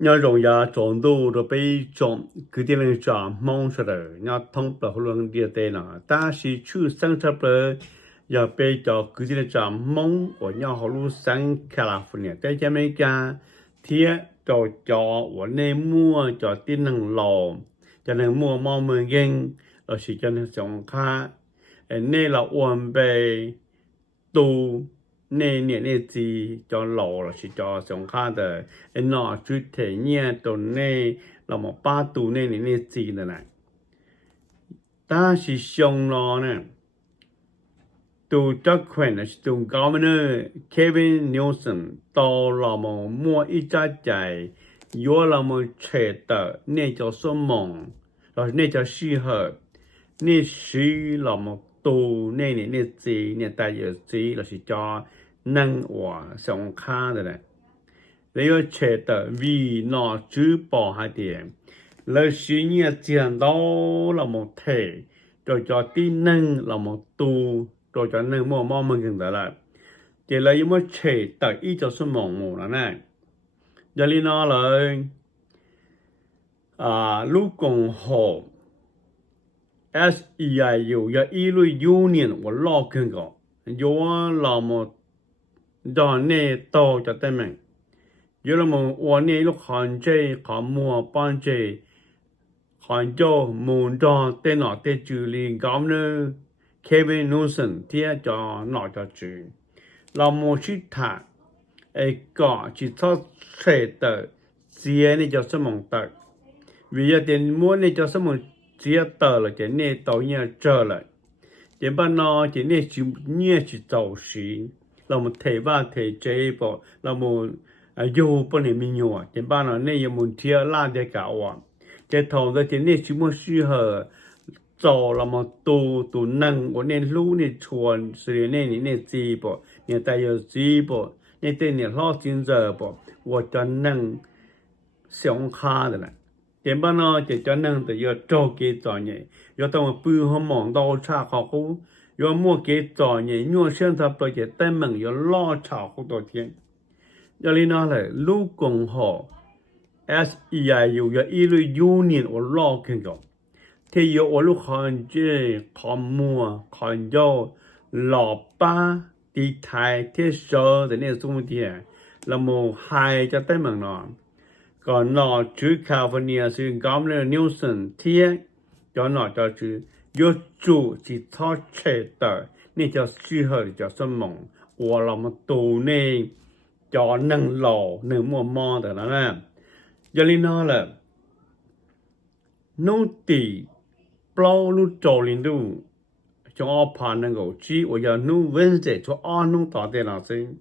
nhớ rồi ya chọn đồ rồi bây chọn cứ tiền lên trả mong sợ rồi nhớ thông bờ hồ luận địa tê nè ta chỉ chú sang chấp bờ ya bây cho cứ tiền lên trả mong ở nhớ hồ lu sang California tại Jamaica thiệt cho ở nơi mua cho tiền năng lò cho nên mua mong mình gen ở chỉ cho nên sống khá nơi là ổn bề tu nè gì cho lò là chỉ cho sống khá de nó chú thể nhẹ tổ nè là một ba tu nè gì này ta chỉ sống nó nè tu chắc khỏe là tu Governor Gavin Newson to là một mua ít trái chạy yo là một trẻ tờ nè cho số mong rồi nè cho适合nè sử là một tu nè gì nè tại giờ gì là chỉ cho năng hòa sống khá de này lấy cái trẻ tờ vì nó chú bỏ hai điểm lời sử nhẹ tiền đó là một thể rồi cho tin năng là một tu rồi cho nên mua mình cần lại thì lấy một trẻ tờ ít cho số mong là này giờ li nó là lúc còn họ SEIU ya ilu union 我老跟个有那么到那到就对面有那么我那路看这看莫帮这看着门到电脑的助理讲呢 Gavin Newson 贴着拿着住那么去谈个只操车的些呢叫什么的vì giờ tiền mua này cho số một chia tờ là chỉ nên tàu nhà chờ lại chỉ ban nó chỉ nên chỉ nhẹ chỉ tàu xí là một thể và thể chế bộ là một yêu bên này mình nhiều chỉ ban nó nên yêu muốn chia la để cả wa chỉ thầu ra chỉ nên chỉ muốn suy hở tàu là một tu năng của nên lú nên chuồn sự nên gì bộ nên tại giờ gì bộ nên tên nên lo chính giờ bộ và cho năng sống khá rồi này tiền bao nó chỉ cho nên từ giờ trâu cái trò nhỉ giờ tao mà bự hôm mỏng đau cha khó khô giờ mua cái trò nhỉ nhua xuyên thập tôi chỉ tên mình giờ lo chảo không tổ tiên giờ li nó là lúc cùng họ SEIU giờ ilu union ở lo kinh cầu thì giờ ở lúc hàng chơi hàng mua hàng dầu lọ ba đi thái thế sở để nên dùng tiền là một hai cho tên mình nó còn nó chú California sử Gavin Newson thiết cho nó cho chú yếu chủ chỉ thọ chế tờ nên cho适合cho sân mộng và là một tù này cho năng lò nâng mua mò được đó nè cho nên nó là nô tì bao lúc trò lên đủ cho họ phản năng cầu chi và giờ nô vấn đề cho họ nô tỏ tiền nào sinh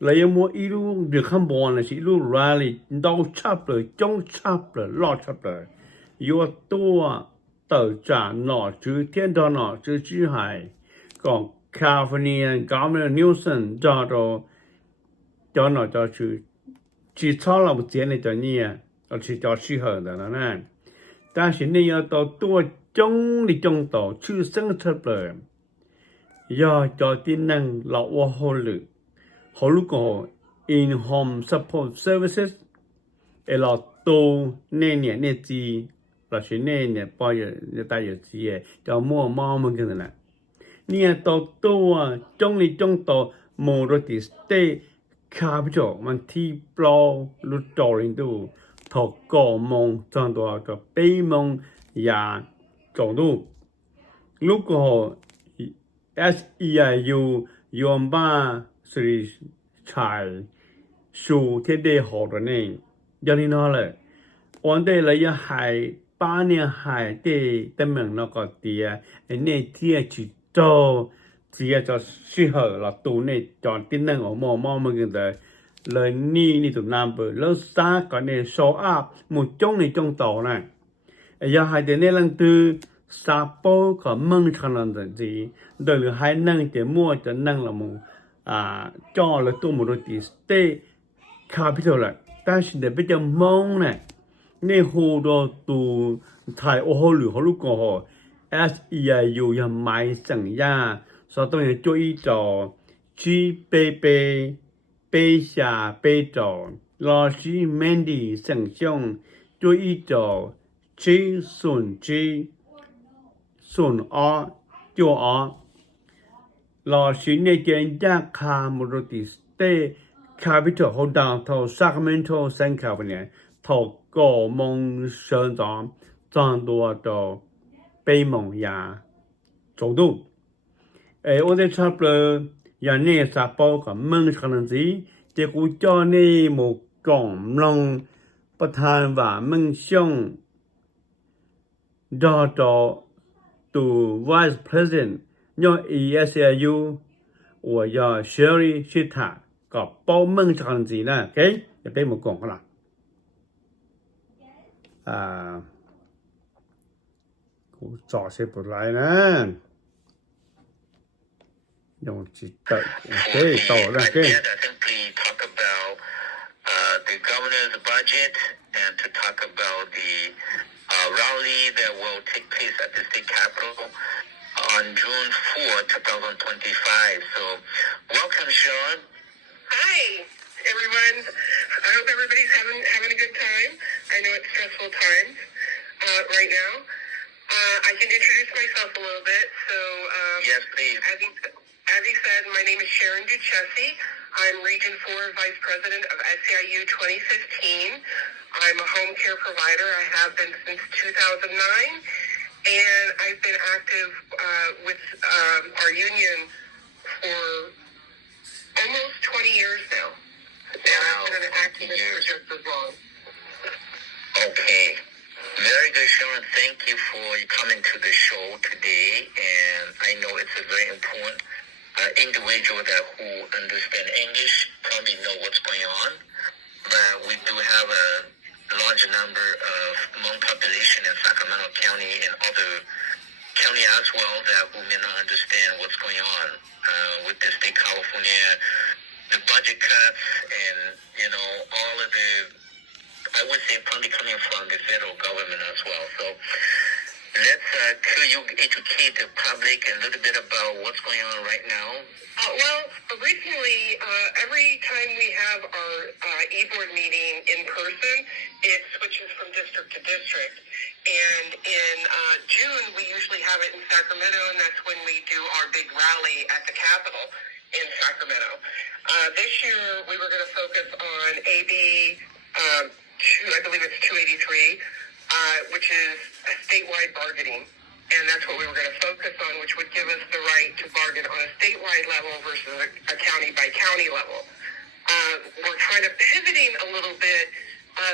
lấy mua ít lúc được không bỏ là chỉ lúc ra thì đau chắp rồi chống chắp rồi lo chắp rồi yếu tố tờ trả nọ chứ thiên đó nọ chứ chứ hải còn California Gavin Newson cho nó cho chứ chỉ cho là một chuyện này cho nhỉ chỉ cho适合的了呢但是你要到多chống thì chống tổ chứ sinh chấp rồi do cho tin năng là ô hô lực họ lúc có in home support services là tu nên gì là chỉ nên bao giờ tại giờ gì cho mua mình cái này nè tu trong tổ mua rồi thì stay capital mình thi pro lúc đầu lên tu thọ cổ mong trong đó cái bay mong ya chỗ tu lúc có SEIU yom ba sự trái số thế để họ rồi này cho nên nó là vấn đề là ya hai ba年hai để tên mình nó có tiền nên tiền chỉ cho适合là tụ này chọn tin năng ở mò mình cái lời ni tụ nam bờ lâu xa có này show up một trong tàu này ya hai để nên lần từ sa po có mong thằng là gì đời là hai năng để mua cho năng là một cho là tu một đôi tí stay capital lại ta chỉ để bây giờ mong này nên hồ đồ tu thái ô hồ lử hồ lúc cổ hồ SEIU ya mai sẵn ya sau đó là cho ý trò chi bê bê xà bê trò 老师们的想象就依照七顺之顺二就二。老师那件大卡莫罗的的 capital 好当头 Sacramento 三卡不呢，头高蒙山长长多到北蒙呀走动。我在差不多呀那啥包个蒙可能是这个叫你莫讲让不谈话梦想到 vice president 要 ESLU 我要 Sharon 是他个包梦可能是呢，OK 也别莫讲了我找些不来呢。用几道，OK，到了，OK。Simply talk about the governor's budget and to talk about the rally that will take place at the state capitol on June 4, 2025. So, welcome, Sharon. Hi, everyone. I hope everybody's having a good time. I know it's stressful times right now. I can introduce myself a little bit. So, yes, please. As he said, my name is Sharon Duchess. I'm Region 4 Vice President of SEIU 2015. I'm a home care provider. I have been since 2009. And I've been active with our union for almost 20 years now. And I've been an activist for just as long. Okay. Very good, Sharon. Thank you for coming to the show today. And I know it's a very important individual who understand English probably know what's going on. But we do have a large number of Hmong population in Sacramento County and other county as well who may not understand what's going on with the state California, the budget cuts, and all of the, I would say, probably coming from the federal government as well. So let's could you educate the public a little bit about what's going on right now? Recently, every time we have our e-board meeting in person, it switches from district to district. And in June, we usually have it in Sacramento, and that's when we do our big rally at the Capitol in Sacramento. This year, we were going to focus on AB 2, I believe it's 283, which is a statewide bargaining. And that's what we were going to focus on, which would give us the right to bargain on a statewide level versus a county-by-county level. We're kind of pivoting a little bit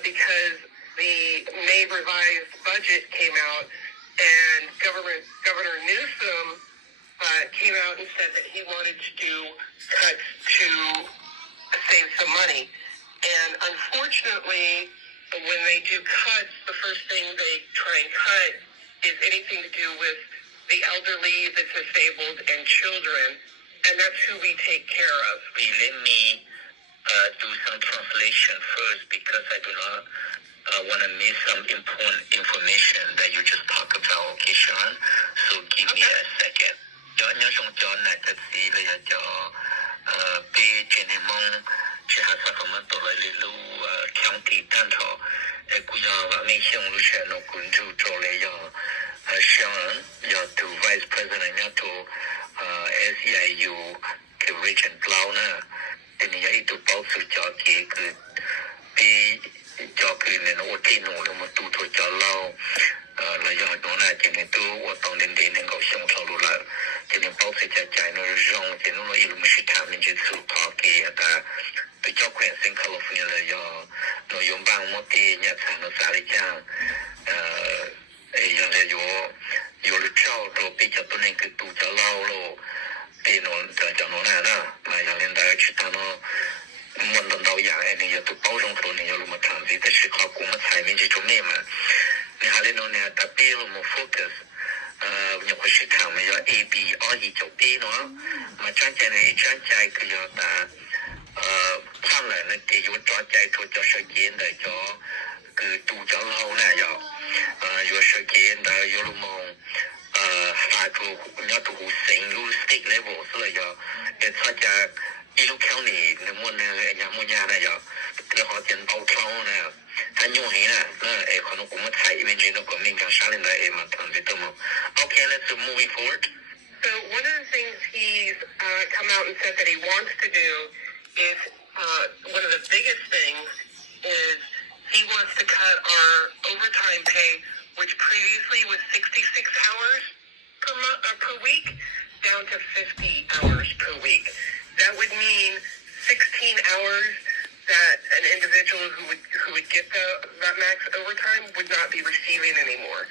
because the May revised budget came out, and Governor Newsom came out and said that he wanted to do cuts to save some money. And unfortunately, when they do cuts, the first thing they try and cut is anything to do with the elderly, the disabled, and children, and that's who we take care of. Let me do some translation first because I do not want to miss some important information that you just talked about, okay, Sharon? So give me a second. Sharon, to Vice President, to SEIU, Region Clown, then you to both to jockey, the jockey and what they know, to Jalao, La Dona, Jenny, what on the day and go some Tolula, Jenny both China, Jean, General Illumination, Jitsu, Talkie, the jockey in California, no Yumbang Moti, Yatsan, Salijan. Your child to pick up an ink to the law, the Janona, my young Chitano, Mondanoya, and you to Bozon to Nilumatan, the Chicago, Simon to name. Nalino at the bill more focus. Yokoshita, your AB, or each of Pino, my Chanjan, a Chanjai, Parliament, you try to just again the jaw. To the law, you are again the Yolomon, not to sing you state level, so it's such a 一路口里那么那nhà mua nhà này giờ cái họ tiền tàu thâu nè anh nhung hết nè còn nó cũng mất thay bên trên nó còn mình càng sáng lên lại mà thằng biết đâu mà okay let's moving forward. So one of the things he's come out and said that he wants to do is one of the biggest things is he wants to cut our overtime pay, which previously was 66 hours per week, down to 50 hours per week. That would mean 16 hours that an individual who would get that max overtime would not be receiving anymore.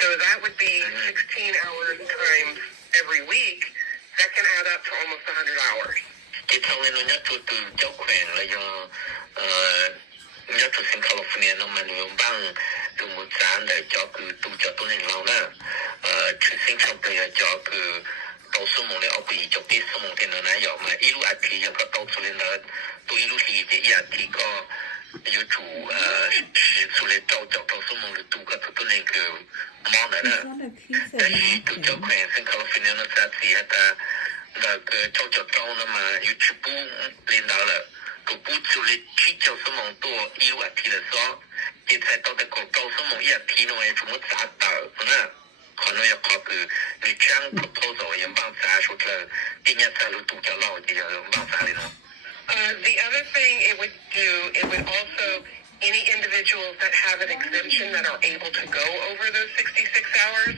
So that would be 16 hours times every week. That can add up to almost 100 hours. Cái thằng này nó nhắc từ cháu khỏe là do nhắc từ sinh California nó mà nhiều bang từ một sáng để cho cứ tu cho tôi nên lâu nè từ sinh xong từ cho cứ tàu số một này ở bị cho cái số một thì nó nãy giờ mà ilu ăn thì giờ có tàu số lên là tôi ilu thì để ăn thì có有主是出来找到什么的都个都那个忙的呢，但是都叫快生卡罗菲那啥子呀的，那个找的嘛，有直播领导了，都不出来去叫什么多有问题的说，你才到的搞什么问题呢？怎么咋到呢？可能要考个你这样 proposal 也帮啥说的，今年才路都叫老的要帮啥的呢？ The other thing it would also, any individuals that have an exemption that are able to go over those 66 hours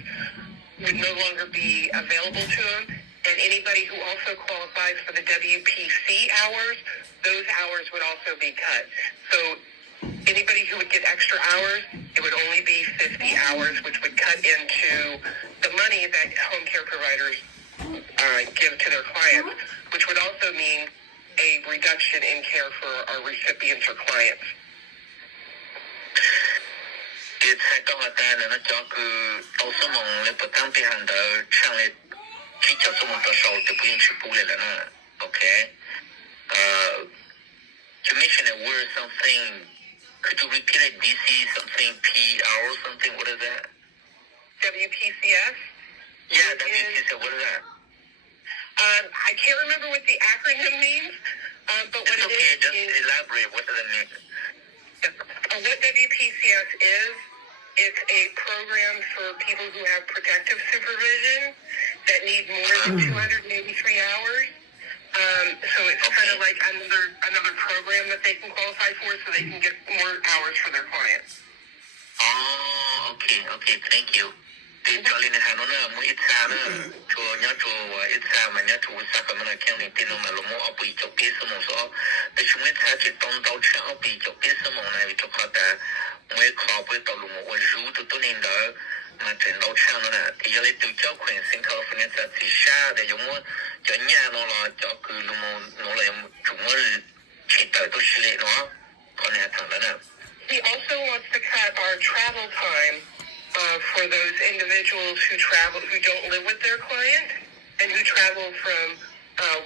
would no longer be available to them. And anybody who also qualifies for the WPC hours, those hours would also be cut. So anybody who would get extra hours, it would only be 50 hours, which would cut into the money that home care providers give to their clients, which would also mean a reduction in care for our recipients or clients. 这才刚刚带了那叫个到什么来不当地上的上来去叫什么多少就不用去补来了呢 ？Okay. You mentioned a word something. Could you repeat it? DC something PR or something. What is that? WPCS? Yeah, WPCS. What is that? I can't remember what the acronym means, but what It's okay. Just elaborate. What does it mean? What WPCS is, it's a program for people who have protective supervision that need more than 283 hours. So it's kind of like another program that they can qualify for, so they can get more hours for their clients. Oh, okay. Thank you. 对，教练的喊我呢，每一餐呢，做人做我一餐嘛，人做啥个么呢？看你电脑嘛，罗么我不做别什么说，但是每餐就当到吃，我不做别什么呢？就靠的，每靠不到罗么，我肉都领导，嘛真到吃了呢。第二嘞，都叫困，先靠分的在最傻的，有么叫年了了，叫个罗么弄了，怎么吃的都是嘞喏，可能还疼了呢。He also wants to cut our travel time. For those individuals who don't live with their client, and who travel from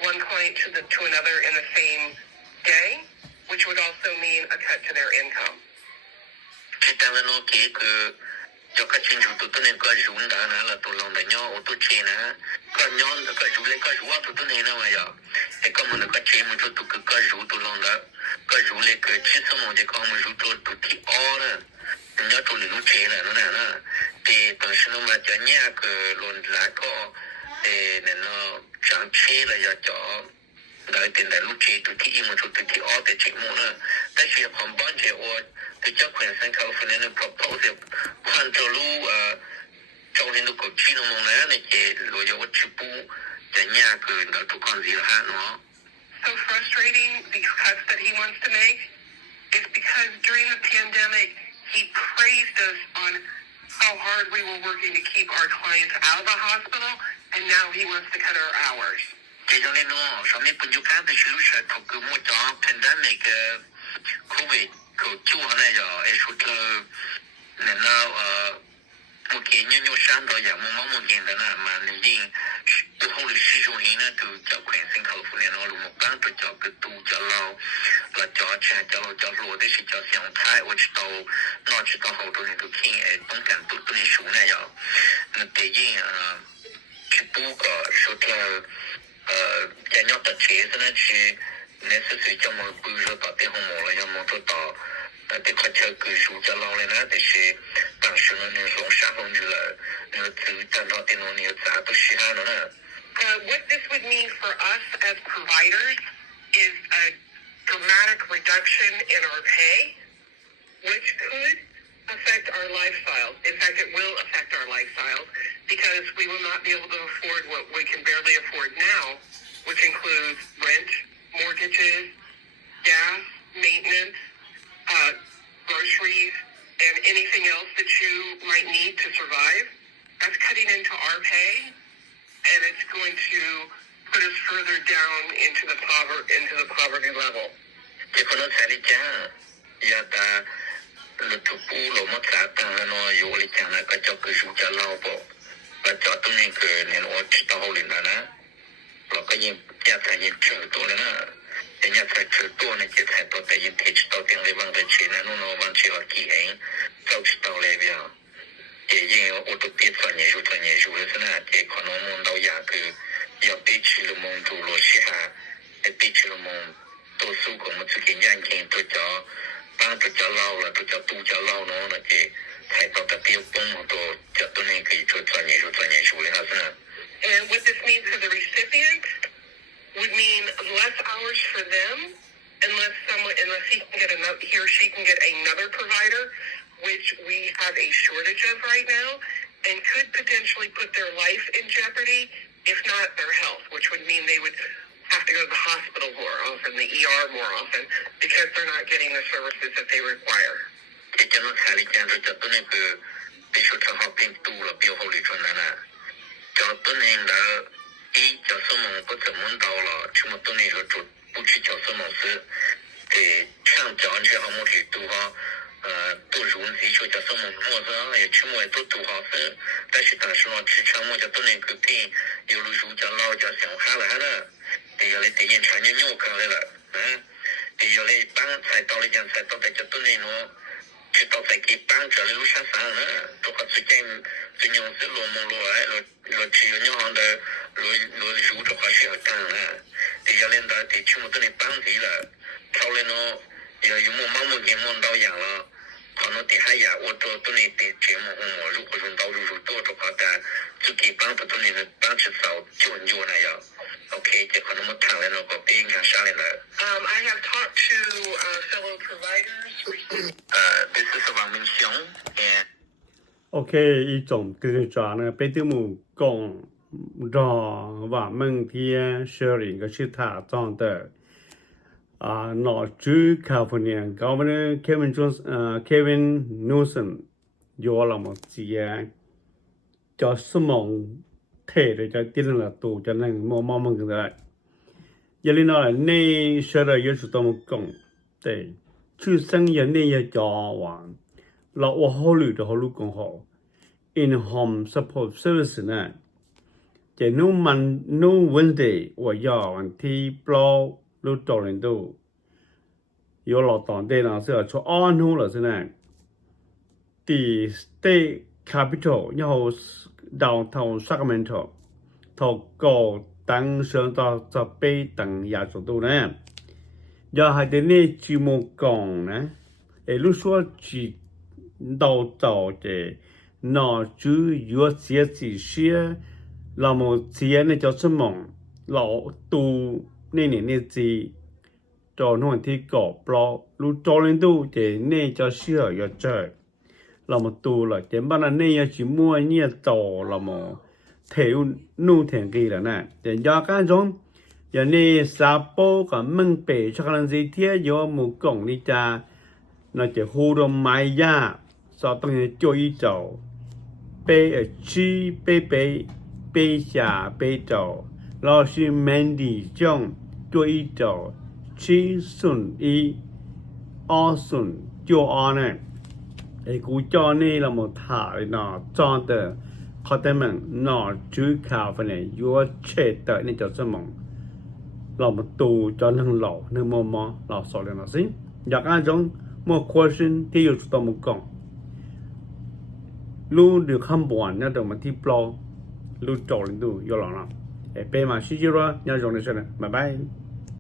one client to another in the same day, which would also mean a cut to their income. 这当然了，这个叫个清楚都能个肉的呢了，都弄得鸟我都吃呢，个鸟个肉嘞个肉啊都能那么样，这个么那个吃么就都个肉都弄的，个肉嘞个吃什么这个么肉都提熬了。人家做的路车了，那对，当时嘛叫年个轮那个，那上车了要叫，那点的路车都提一么就都提二的节目了，但是航班节我都叫昆山卡夫那 proposal 看着路招人都过去了嘛，那些路要我直播，叫年个那都看见了哈喏。So frustrating, the cuts that he wants to make is because during the pandemic, he praised us on how hard we were working to keep our clients out of the hospital, and now he wants to cut our hours. 这种的喏，上面不就看的是路上头个么讲 pandemic COVID 口救下来呀，说的目前有上到也目前的呢嘛，已经最后的使用人呢都叫昆山卡夫呢，路么刚都叫个都叫老叫钱叫罗的是叫香菜，我知道好多人都听东港都能说那样，那北京去补个说的在鸟的车子呢去，那是谁叫么不是到电话了，要么做到。这块车给书家老了呢，但是当时呢，那从沙峰去了，那走站到电脑，那个咋都稀罕了呢。What this would mean for us as providers is a dramatic reduction in our pay, which could affect our lifestyles. In fact, it will affect our lifestyles because we will not be able to afford what we can barely afford now, which includes rent, mortgages, gas, maintenance, groceries, and anything else that you might need to survive. That's cutting into our pay, and it's going to put us further down into the poverty level. 结果呢，彩礼讲，要打了徒步了么咋当了呢？有的讲那个叫个书家老不，那叫到那个连我知道后来呢，那个人家才人吃多了呢。人家才吃多呢，就才多的人提知道点来往的钱呢，弄往去了几人，早知道来表。这人我都别专业书的是呢，这可能梦到牙个要别去了梦住了西哈，别去了梦多数个么自己眼睛都叫帮都叫老了，都叫都叫老了那这才到的别崩么都叫都那个做专业书的还是呢。And what this means for the recipient would mean less hours for them unless he or she can get another provider, which we have a shortage of right now, and could potentially put their life in jeopardy, if not their health, which would mean they would have to go to the hospital more often, the ER more often, because they're not getting the services that they require. 这叫那彩礼讲就叫到那个别说正好变多了，别后里转来了，叫到那个。叫什么不怎么到了，这么多年了做不去叫什么事，对，上讲去好么去读哈，都容易说叫什么么子，也去么都读好事，但是当时呢，吃什么叫都那个病，有了书叫老叫想下来了，对要来对人产业尿看来了，对要来帮才到了讲才到的叫都那种。去到在给帮着的路上上了，都和最近最牛是罗蒙罗来罗只有银行的罗入的话需要干了，得要领导得全部都能帮着了，后来呢要有么盲目给么到养了，可能得还呀我都能得节目我如果说到入多的话的，就给帮不都能帮至少就那样。Okay, I have talked to fellow providers. This is about Sharon and OK, 一种跟着呢，被对母讲让我们天 Sharon 个是他长的老主 California Governor Gavin Newson 有了么些叫什么？thay để cho tiền là tù cho nên mua cái này, giờ lên nói là nay sẽ là yếu tố một công, để chú sinh giờ nay giờ cho hoàn, là ở hậu lụy để hậu lụy công họ, in hawm support service này, chỉ no Wednesday, và giờวันที่ปลอlúc đầu lên đâu, yếu lọt tòn đây là sẽ cho on hô là thế này, thì state capital nhau downtown Sacramento 透過等上到就被等亞洲度呢，又係啲呢節目講呢，如說只到就嘅那主要寫字寫，那麼寫呢就什麼老都呢年呢字，就弄啲個 blog，如做人都嘅呢就寫要做。là một tù là cái ban là này chỉ mua nhiều tàu là một theo nu thành kỳ là nè để do cái giống giờ này sapo cả măng bể cho cái gì thế do một cổng đi cha nó chỉ hú đông mai ya sau đó thì cho ý tàu bê ở chi bê xả bê tàu lo si Mandy trong cho ý tàu chi xuân ý o xuân cho o này cú cho này là một thải nó cho từ họ tên mình nó chú khảo phần này vô chế tới nên cho sân mong là một tù cho nâng lẩu nâng mò lẩu sọ lên nó xin giặc ai giống một question thì yêu tụi một cổng luôn được hâm buồn nha được mà thi pro luôn trò lên tù vô lòng nào 背嘛，西吉罗，要用的是呢，拜拜。